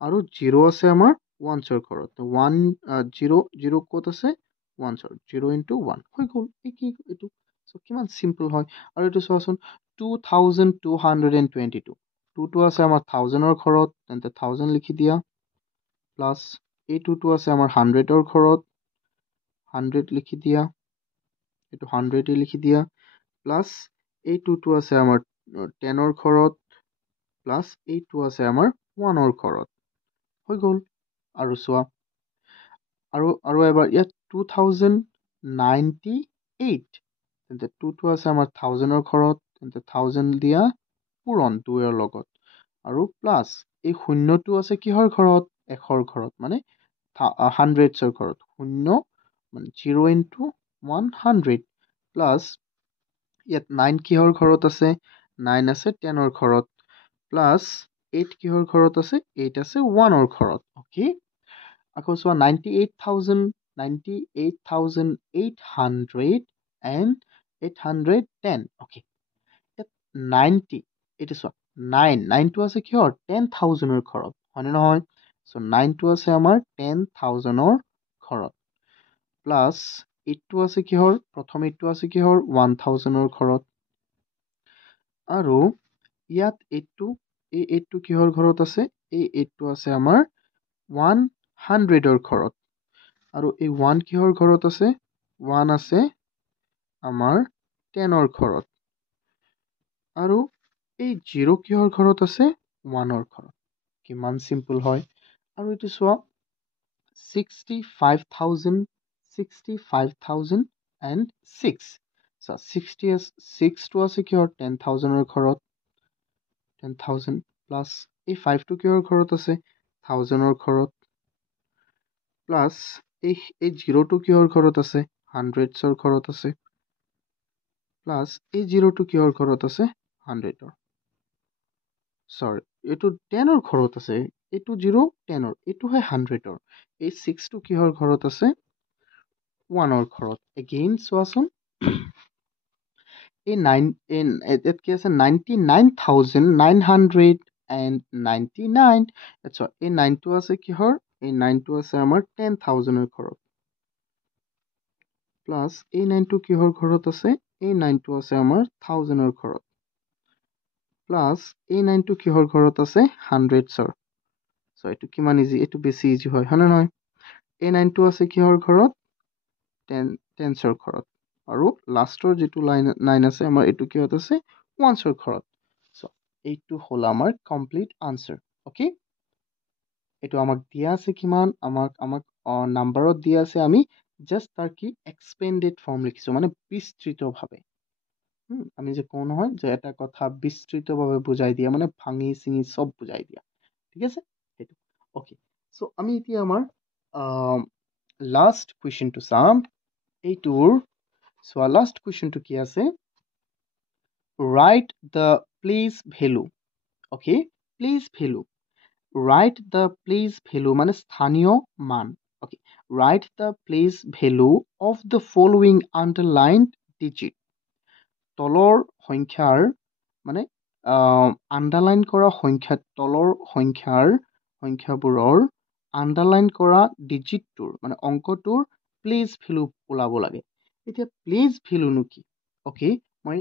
আৰু 0 আছে আমাৰ ওৱান্সৰ ঘৰত 0 ক'ত আছে ওৱান্সৰ 0 ইনটু 1 হৈ গ'ল এইটো কিমান চিম্পল হয় আৰু এইটো চোৱাচোন 2222 2টো আছে আমাৰ থাউজেণ্ডৰ ঘৰত তেন্তে 1000 লিখি দিয়া প্লাছ এই 2টো আছে আমাৰ 100ৰ ঘৰত 100 লিখি দিয়া এইটো 100 লিখি দিয়া প্লাছ এই 2টো আছে আমাৰ 10ৰ ঘৰত প্লাছ এইটো আছে আমাৰ 1ৰ ঘৰত হৈ গ'ল আৰু চোৱা আৰু এবাৰ ইয়াত 2098 তেন্তে 2টো আছে আমাৰ 1000ৰ ঘৰত তেন্তে 1000 দিয়া পূৰণ 2ৰ লগত আৰু প্লাছ এই শূন্যটো আছে কিহৰ ঘৰত 100ৰ ঘৰত মানে হাণ্ড্ৰেডছৰ ঘৰত 0 মানে 0 ইনটু 100 প্লাছ ইয়াত 9 কিহৰ ঘৰত আছে 9 আছে 10ৰ ঘৰত প্লাছ 8 কিহৰ ঘৰত আছে 8 আছে 1ৰ ঘৰত অ'কে আকৌ চোৱা 98,810 অ'কে ইয়াত 90 এইটো চোৱা 9টো আছে কিহৰ 10,000ৰ ঘৰত হয়নে নহয় চ' 9টো আছে আমাৰ 10,000ৰ ঘৰত প্লাছ 8টো আছে কিহৰ প্ৰথম 8টো আছে কিহৰ 1,000ৰ ঘৰত আৰু ইয়াত 8টো কিহৰ ঘৰত আছে এই 8টো আছে আমাৰ 100ৰ ঘৰত আৰু এই 1 কিহৰ ঘৰত আছে 1 আছে আমাৰ 10ৰ ঘৰত আৰু এই 0 কিহৰ ঘৰত আছে 1ৰ ঘৰত কিমান চিম্পল হয় আৰু এইটো চোৱা 65,006 6টো আছে কিহৰ 10,000ৰ ঘৰত 10,000 প্লাছ এই 5টো কিহৰ ঘৰত আছে 1000ৰ ঘৰত প্লাছ এই 0টো কিহৰ ঘৰত আছে হাণ্ড্ৰেডছৰ ঘৰত আছে প্লাছ এই 0টো কিহৰ ঘৰত আছে 100ৰ চৰি এইটো 10ৰ ঘৰত আছে এইটো 0 10ৰ এইটোহে 100ৰ এই 6টো কিহৰ ঘৰত আছে 1ৰ ঘৰত এগেইন চোৱাচোন এই 9 ইয়াত কি আছে 99,999 999 আচ্ছা এই 9 টো আছে কিহৰ এই 9 টো আছে আমাৰ 10,000 ৰ ঘৰত প্লাস এই 9 টো কিহৰ ঘৰত আছে এই 9 টো আছে আমাৰ 1000 ৰ ঘৰত প্লাস এই 9 টো কিহৰ ঘৰত আছে 100s ৰ সো এটো কিমান ইজি এটো বেছি ইজি হয় হয়নে নহয় এই 9 টো আছে কিহৰ ঘৰত 10s ৰ ঘৰত আৰু লাষ্টৰ যেটো লাইন 9 আছে আমাৰ এটো কিহত আছে 1s ৰ ঘৰত সো এইটো হল আমাৰ কমপ্লিট আনসাৰ ওকে এটো আমাক দিয়া আছে কিমান আমাক নাম্বাৰত দিয়া আছে আমি জাস্ট তাৰ কি এক্সপেন্ডেড ফৰ্ম লিখিছো মানে বিস্তৃতভাৱে আমি যে কোন নহয় যে এটা কথা বিস্তৃতভাৱে বুজাই দিয়া মানে ভাঙি চিঙি সব বুজাই দিয়া ঠিক আছে সেইটো ওকে সো আমি এতিয়া আমাৰ লাষ্ট কোৱেশ্চনটো চাম এইটোৰ সো লাষ্ট কোৱেশ্চনটো কি আছে write the place value okay place value write the place value মানে স্থানীয় মান okay write the place value of the following underlined digit তলৰ সংখ্যাৰ মানে আন্ডাৰলাইন কৰা সংখ্যা তলৰ সংখ্যাবোৰৰ আন্ডাৰলাইন কৰা ডিজিটটোৰ মানে অংকটোৰ প্লেচ ভ্যালু ওলাব লাগে এতিয়া প্লেচ ভ্যালুনো কি ওকে মই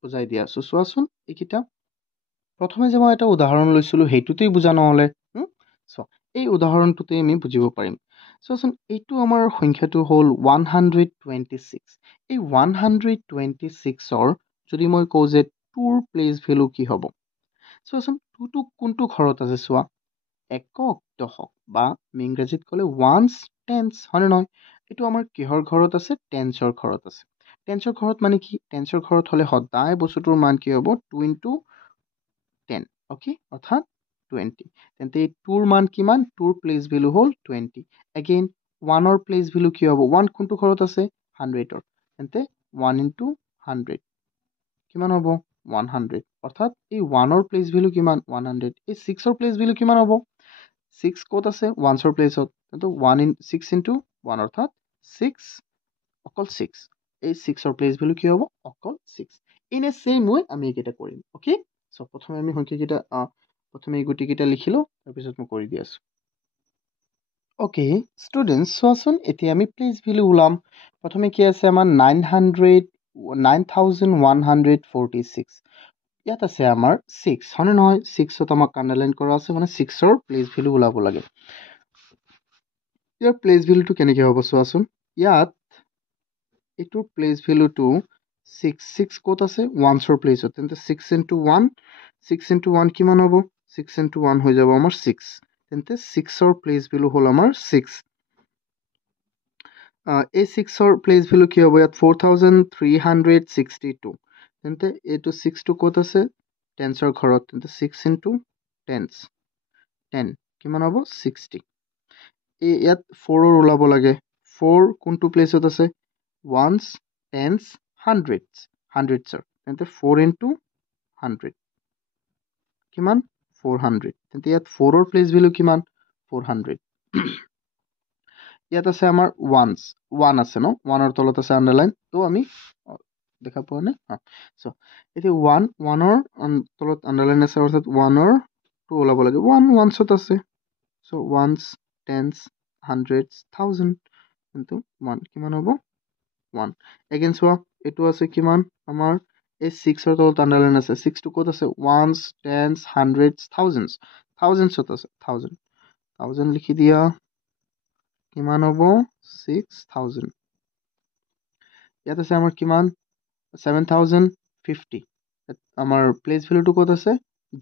বুজাই দিয়া আছো চোৱাচোন এইকিটা প্ৰথমে যে মই এটা উদাহৰণ লৈছিলো হেইটোতেই বুজা নহলে সো এই উদাহৰণটোতে আমি বুজিব পাৰিম চোৱাচোন এইটো আমাৰ সংখ্যাটো হ'ল 126 এই 126ৰ যদি মই কওঁ যে 2ৰ প্লেচ ভ্যালু কি হ'ব চোৱাচোন 2টো কোনটো ঘৰত আছে চোৱা একক দশক বা ইংৰাজীত ক'লে ওৱান্স টেন্স হয়নে নহয় এইটো আমাৰ কিহৰ ঘৰত আছে টেন্সৰ ঘৰত আছে টেন্সৰ ঘৰত মানে কি টেন্সৰ ঘৰত হলে সদায় বস্তুটোৰ মান কি হ'ব 2 into 10 ওকে অৰ্থাৎ 20 তেন্তে 2ৰ মান কিমান 2ৰ প্লেচ ভ্যালু হ'ল 20 এগেইন 1ৰ প্লেচ ভ্যালু কি হ'ব 1 কোনটো ঘৰত আছে 100ৰ তেন্তে 1 into 100 কিমান হ'ব 100 অৰ্থাৎ এই 1ৰ প্লেচ ভ্যালু কিমান 100 এই 6ৰ প্লেচ ভ্যালু কিমান হ'ব 6 ক'ত আছে 1ৰ প্লেচত তেন্তে 6 into 1 অৰ্থাৎ 6 অকল 6 এই 6ৰ প্লেচ ভ্যালু কি হ'ব অকল 6 ইন এ সেম ওয়ে আমি এটা কৰিম ওকে সো প্ৰথমে আমি সংখ্যাকেইটা প্ৰথমে এই গুটিকেইটা লিখিলো তাৰপিছত মই কৰি দি আছো ওকে ষ্টুডেন্টস চোৱাচোন এতিয়া আমি প্লেচ ভ্যালু ওলাম প্ৰথমে কি আছে আমাৰ 9146 ইয়াত আছে আমাৰ 6 হয়নে নহয় 6ত আমাক আন্ডাৰলাইন কৰা আছে মানে 6ৰ প্লেচ ভ্যালু ওলাব লাগে ইয়াৰ প্লেচ ভ্যালুটো কেনেকৈ হ'ব চোৱাচোন ইয়াত এইটোৰ প্লেচ ভ্যালুটো 6 ক'ত আছে 1ৰ প্লেচত তেন্তে 6 into 1 6 into 1 কিমান হ'ব 6 into 1 হৈ যাব আমাৰ 6 তেন্তে 6ৰ প্লেচ ভ্যালু হ'ল আমাৰ 6 এই 6ৰ প্লেচ ভ্যালু কি হ'ব ইয়াত 4362 তেন্তে এইটো 6 টো ক'ত আছে টেন্সৰ ঘৰত তেন্তে 6 into 10 কিমান হ'ব 60 ইয়াত 4ৰ ওলাব লাগে 4 কোনটো প্লেচত আছে ওৱান্স টেন্স হাণ্ড্ৰেডছৰ তেন্তে 4 into 100 কিমান 400 তেন্তে ইয়াত 4ৰ প্লেচ ভ্যালু কিমান 400 ইয়াত আছে আমাৰ 1 আছে ন 1ৰ তলত আছে আন্ডাৰলাইন তো আমি দেখা পোৱা নে সো এতিয়া 1ৰ তলত আন্ডাৰলাইন আছে অৰ্থাৎ 1ৰ টো ওলাব লাগে 1 ওৱান্সত আছে সো ওৱান্স টেন্স হাণ্ড্ৰেডছ থাউজেণ্ড কিন্তু 1 কিমান হ'ব 1 এগেইন চোৱা এইটো আছে কিমান আমাৰ এই 6ৰ তলত আন্ডাৰলাইন আছে 6 টো ক'ত আছে ওৱান্স টেন্স হাণ্ড্ৰেডছ থাউজেণ্ডছত আছে 1000 লিখি দিয়া কিমান হ'ব 6000 ইয়াত আছে আমাৰ কিমান 7050 আমাৰ প্লেচ ভ্যালুটো ক'ত আছে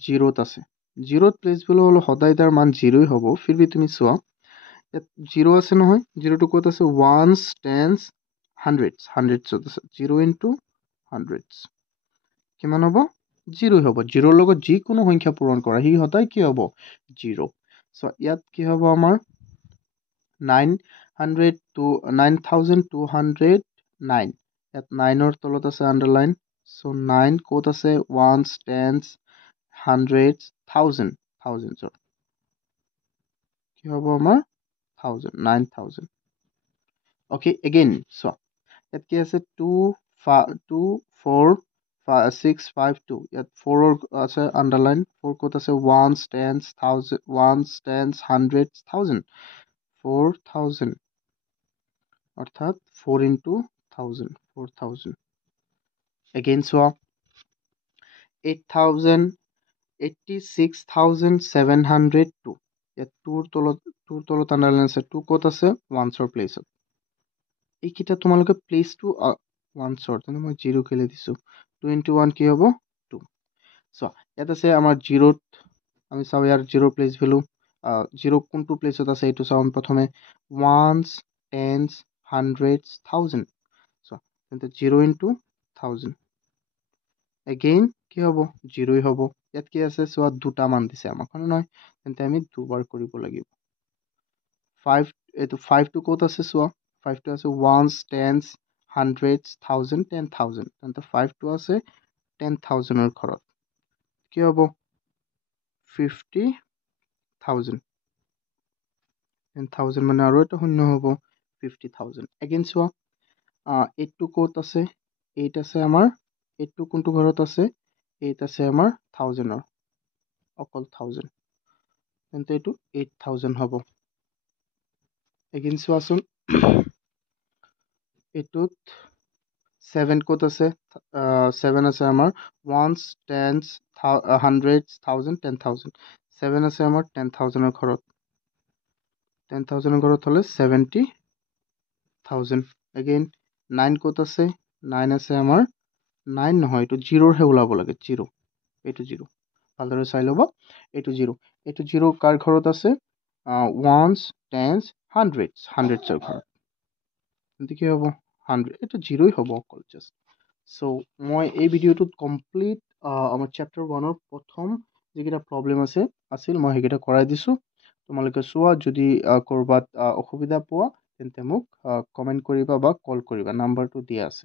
0ত আছে 0ত প্লেচ ভ্যালু হলে সদায় তাৰ মান 0ই হ'ব ফিৰবি তুমি চোৱা ইয়াত 0 আছে নহয় 0টো ক'ত আছে ওৱান্স টেন্স হাণ্ড্ৰেডছত আছে 0 into 100 কিমান হ'ব 0 হ'ব 0ৰ লগত যিকোনো সংখ্যা পূৰণ কৰা হি সদায় কি হ'ব 0 সো ইয়াত কি হ'ব আমাৰ 9209 ইয়াত 9ৰ তলত আছে আন্ডাৰলাইন সো 9 ক'ত আছে ওৱান্স টেন্স হাণ্ড্ৰেডছ থাউজেণ্ডছৰ কি হ'ব আমাৰ 9000 ওকে এগেইন সো ইয়াত কি আছে 2 4 652 ইয়াত 4 আছে আন্ডাৰলাইন 4 ক'ত আছে ones tens thousand ones tens hundred thousand 4000 অৰ্থাৎ 4 into 1000 4000 এগেইন চোৱা 86,702 ইয়াত 2ৰ তলত আন্ডাৰলাইন আছে 2 ক'ত আছে ওৱানছৰ প্লেচত এইকেইটা তোমালোকে প্লেচটো ওৱানছৰ তেনে মই 0 কেলে দিছোঁ 2 into 1 কি হ'ব 2 চোৱা ইয়াত আছে আমাৰ 0ত আমি চাওঁ ইয়াৰ 0 প্লেচ ভেলু 0 কোনটো প্লেচত আছে এইটো চাওঁ প্ৰথমে ওৱানছ টেন্স হাণ্ড্ৰেডছ থাউজেণ্ড চোৱা তেন্তে 0 into 1000 এগেইন কি হ'ব 0 হ'ব ইয়াত কি আছে চোৱা দুটা মান দিছে আমাক হয় নহয় তেন্তে আমি দুবাৰ কৰিব লাগিব 5 এইটো 5টো ক'ত আছে চোৱা 5টো আছে ওৱানছ টেন্স হাণ্ড্ৰেডছ থাউজেণ্ড 10,000 তেন্তে 5টো আছে 10,000ৰ ঘৰত কি হ'ব 50,000 10,000 মানে আৰু এটা শূন্য হ'ব 50,000 এগেইন চোৱা 8টো ক'ত আছে 8 আছে আমাৰ 8টো কোনটো ঘৰত আছে 8 আছে আমাৰ 1000ৰ অকল 1000 তেন্তে এইটো 8,000 হ'ব এগেইন চোৱাচোন এইটোত 7 ক'ত আছে 7 আছে আমাৰ ওৱানছ টেন্স হাণ্ড্ৰেডছ থাউজেণ্ড 10,000 7 আছে আমাৰ 10,000ৰ ঘৰত 10,000ৰ ঘৰত হ'লে 70,000 এগেইন 9 ক'ত আছে 9 আছে আমাৰ 9 নহয় এইটো 0হে ওলাব লাগে 0 এইটো 0 ভালদৰে চাই ল'ব এইটো 0 কাৰ ঘৰত আছে ওৱানছ টেন্স হাণ্ড্ৰেডছৰ ঘৰত তেন্তে কি হ'ব 100 এইটো 0ই হ'ব অকল জাষ্ট চ' মই এই ভিডিঅ'টোত কমপ্লিট আমাৰ চেপ্টাৰ 1ৰ প্ৰথম যিকেইটা প্ৰব্লেম আছিল মই সেইকেইটা কৰাই দিছোঁ তোমালোকে চোৱা যদি ক'ৰবাত অসুবিধা পোৱা তেন্তে মোক কমেণ্ট কৰিবা বা কল কৰিবা নাম্বাৰটো দিয়া আছে